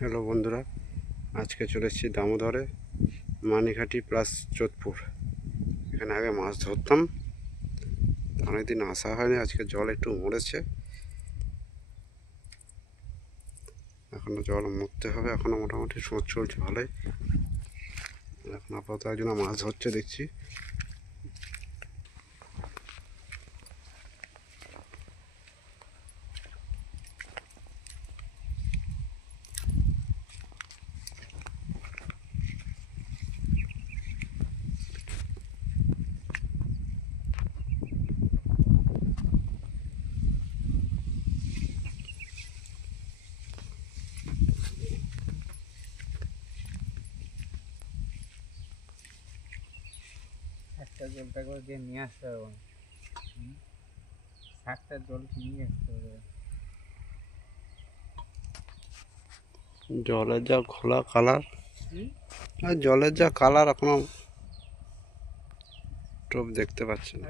Hello বন্ধুরা, আজকে চলে এসেছি দামোদরে মানিঘাটি প্লাস যোধপুর। এখানে আগে মাছ ধরতাম, অনেকদিন আসা হয়নি। আজকে জল একটু মরেছে, এখনও জল মরতে হবে। এখনও মোটামুটি স্রোত চলছে ভালোই। এখন আপাতত একজন মাছ ধরছে দেখছি। একটা জলটা করে দিয়ে নিয়ে আসতে হবে, সাতটা জল নিয়ে আসতে হবে। জলের যা ঘোলা কালার, আর জলের যা কালার এখনো টোপ দেখতে পাচ্ছি না।